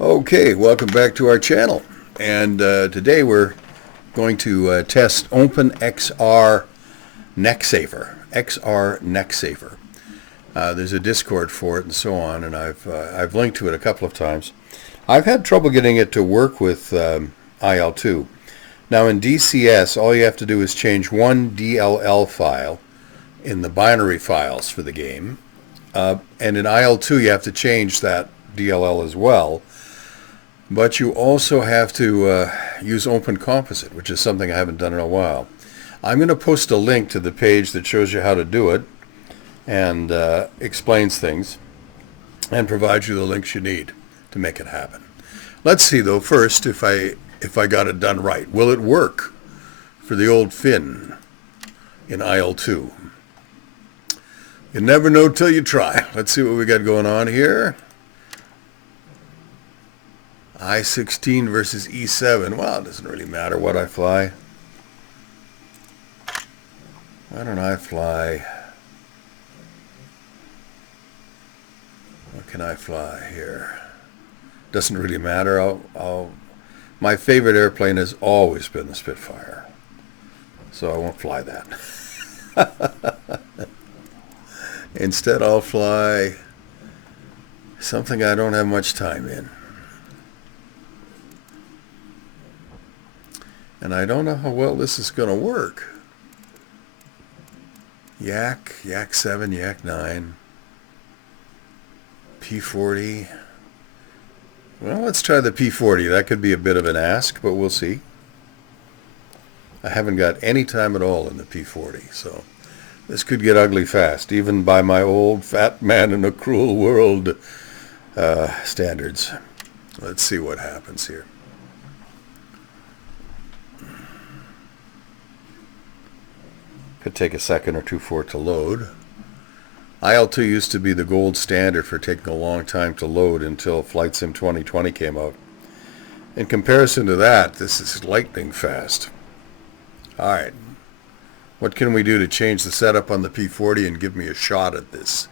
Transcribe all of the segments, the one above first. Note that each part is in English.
Okay, welcome back to our channel, and today we're going to test OpenXR XRnecksafer. There's a Discord for it and so on, and I've linked to it a couple of times. I've had trouble getting it to work with IL2. Now in DCS, all you have to do is change one DLL file in the binary files for the game, and in IL2 you have to change that DLL as well. But you also have to use OpenComposite, which is something I haven't done in a while. I'm going to post a link to the page that shows you how to do it and explains things and provides you the links you need to make it happen. Let's see, though, first if I got it done right. Will it work for the old Finn in IL2? You never know till you try. Let's see what we got going on here. I-16 versus E7. Well, it doesn't really matter what I fly. Why don't I fly? What can I fly here? Doesn't really matter. My favorite airplane has always been the Spitfire, so I won't fly that. Instead, I'll fly something I don't have much time in. And I don't know how well this is going to work. Yak 7, Yak 9, P40. Well, let's try the P40. That could be a bit of an ask, but we'll see. I haven't got any time at all in the P40, so this could get ugly fast, even by my old fat man in a cruel world standards. Let's see what happens here. Could take a second or two for it to load. IL2 used to be the gold standard for taking a long time to load until Flight Sim 2020 came out. In comparison to that, this is lightning fast. Alright, what can we do to change the setup on the P40 and give me a shot at this?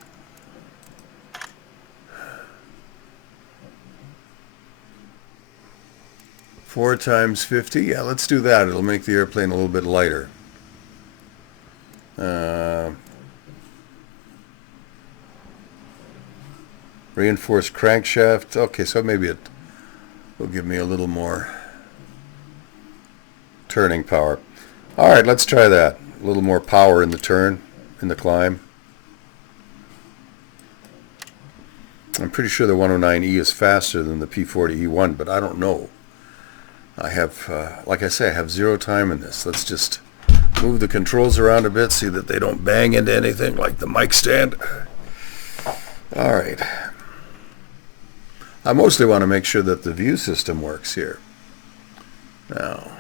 Four times 50, yeah, let's do that. It'll make the airplane a little bit lighter. Reinforced crankshaft. Okay, so maybe it will give me a little more turning power. Alright, let's try that. A little more power in the turn, in the climb. I'm pretty sure the 109E is faster than the P40E1, but I don't know. I have, like I say, I have zero time in this. Let's just move the controls around a bit, see that they don't bang into anything like the mic stand. Alright. I mostly want to make sure that the view system works here. Now.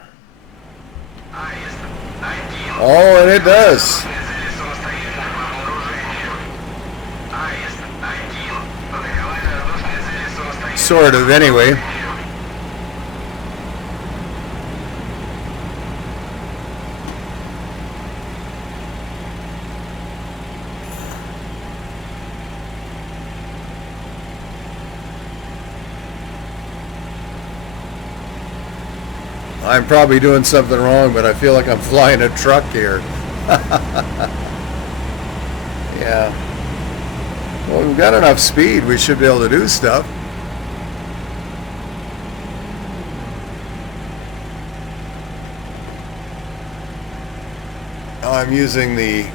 Oh, and it does. Sort of, anyway. I'm probably doing something wrong, but I feel like I'm flying a truck here. Yeah. Well, we've got enough speed. We should be able to do stuff. I'm using the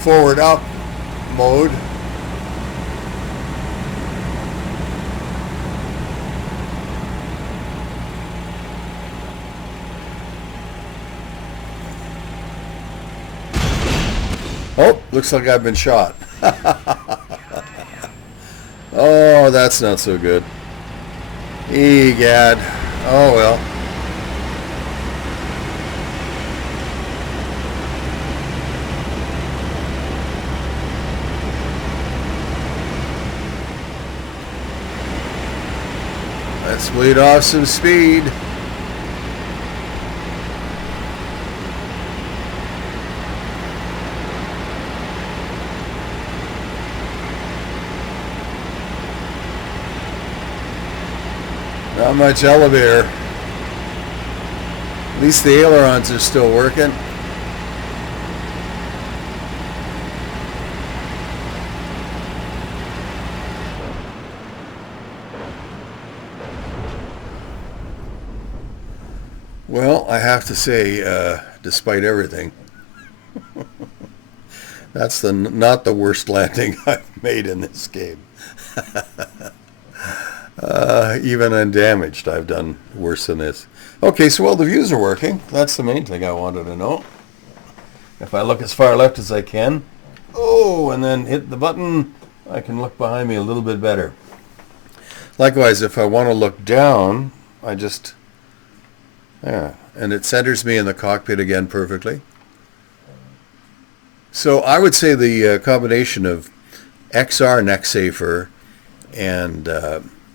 forward up mode. Oh, looks like I've been shot. Oh, that's not so good. Egad. Oh well. Let's bleed off some speed. Not much elevator. At least the ailerons are still working. Well, I have to say, despite everything, that's not the worst landing I've made in this game. Even undamaged, I've done worse than this. Okay, so well, the views are working. That's the main thing I wanted to know. If I look as far left as I can, and then hit the button, I can look behind me a little bit better. Likewise, if I want to look down, I just... Yeah, and it centers me in the cockpit again perfectly. So I would say the combination of XRnecksafer and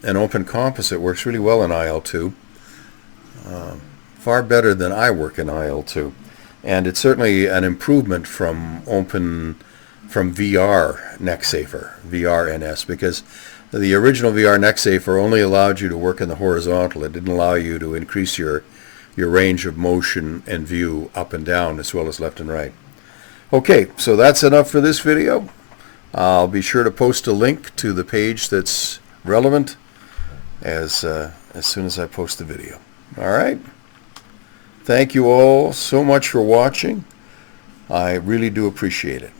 OpenComposite works really well in IL2. Far better than I work in IL2. And it's certainly an improvement from XRnecksafer, XRNS, because the original XRnecksafer only allowed you to work in the horizontal. It didn't allow you to increase your range of motion and view up and down as well as left and right. Okay, so that's enough for this video. I'll be sure to post a link to the page that's relevant as soon as I post the video. All right. Thank you all so much for watching. I really do appreciate it.